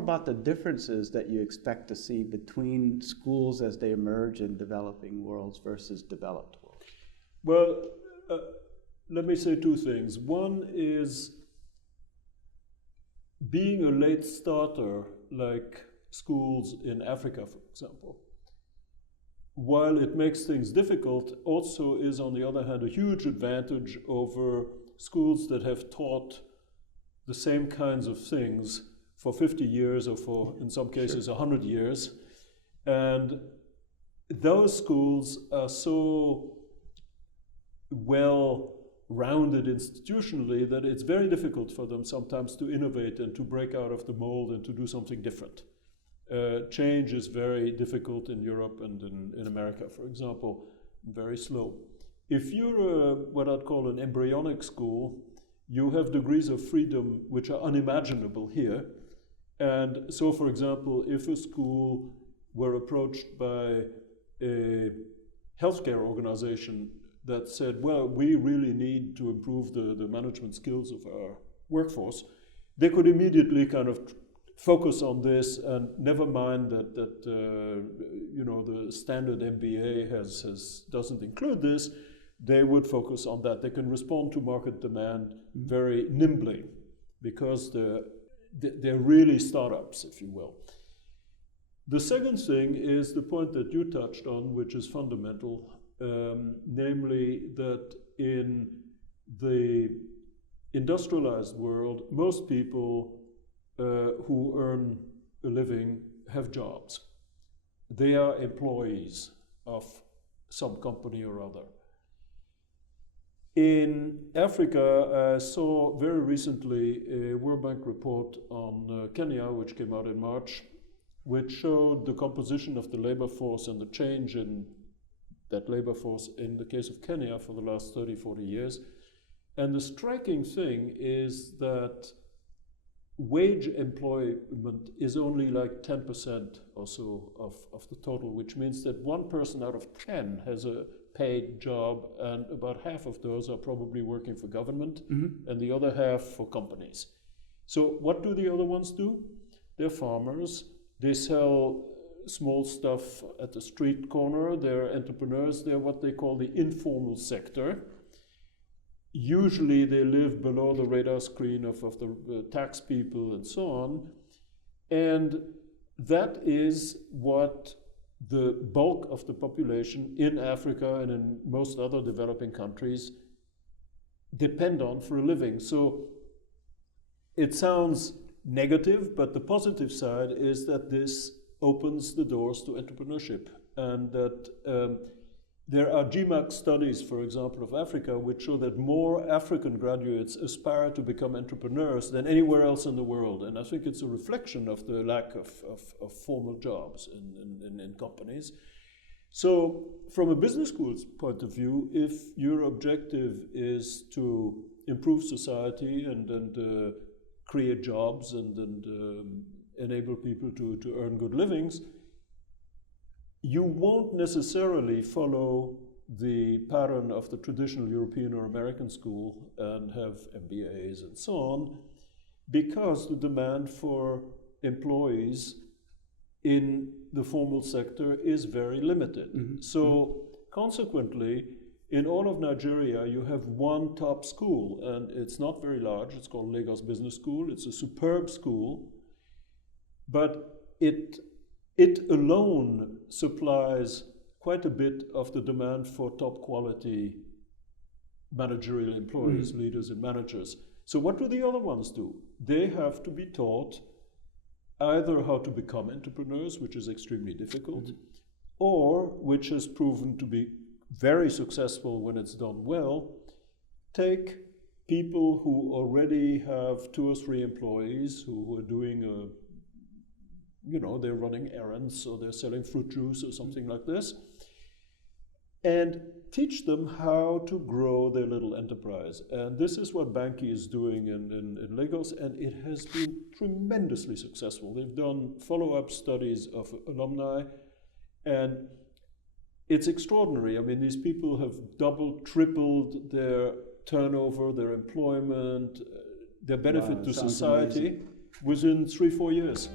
about the differences that you expect to see between schools as they emerge in developing worlds versus developed worlds. Well, let me say two things. One is being a late starter, like schools in Africa, for example, while it makes things difficult, also is, on the other hand, a huge advantage over schools that have taught the same kinds of things for 50 years or for, in some cases, 100 years. And those schools are so well-rounded institutionally that it's very difficult for them sometimes to innovate and to break out of the mold and to do something different. Change is very difficult in Europe and in America, for example, very slow. If you're what I'd call an embryonic school, you have degrees of freedom which are unimaginable here. And so, for example, if a school were approached by a healthcare organization that said, well, we really need to improve the management skills of our workforce, they could immediately kind of focus on this and never mind that the standard MBA doesn't include this. They would focus on that. They can respond to market demand very nimbly because they're really startups, if you will. The second thing is the point that you touched on, which is fundamental, namely that in the industrialized world, most people who earn a living have jobs. They are employees of some company or other. In Africa, I saw very recently a World Bank report on Kenya, which came out in March, which showed the composition of the labor force and the change in that labor force in the case of Kenya for the last 30, 40 years. And the striking thing is that wage employment is only like 10% or so of the total, which means that 1 person out of 10 has a paid job, and about half of those are probably working for government, and the other half for companies. So what do the other ones do? They're farmers. They sell small stuff at the street corner. They're entrepreneurs. They're what they call the informal sector. Usually they live below the radar screen of the tax people and so on. And that is what the bulk of the population in Africa and in most other developing countries depend on for a living. So it sounds negative, but the positive side is that this opens the doors to entrepreneurship, and that there are GMAC studies, for example, of Africa, which show that more African graduates aspire to become entrepreneurs than anywhere else in the world. And I think it's a reflection of the lack of formal jobs in companies. So from a business school's point of view, if your objective is to improve society and create jobs and enable people to earn good livings, you won't necessarily follow the pattern of the traditional European or American school and have MBAs and so on, because the demand for employees in the formal sector is very limited. So consequently, in all of Nigeria, you have one top school, and it's not very large. It's called Lagos Business School. It's a superb school, but it alone supplies quite a bit of the demand for top quality managerial employees, leaders and managers. So what do the other ones do? They have to be taught either how to become entrepreneurs, which is extremely difficult, or, which has proven to be very successful when it's done well, take people who already have 2 or 3 employees who are doing they're running errands, or they're selling fruit juice or something like this, and teach them how to grow their little enterprise. And this is what Banki is doing in Lagos, and it has been tremendously successful. They've done follow-up studies of alumni, and it's extraordinary. I mean, these people have doubled, tripled their turnover, their employment, their benefit to society within 3-4 years.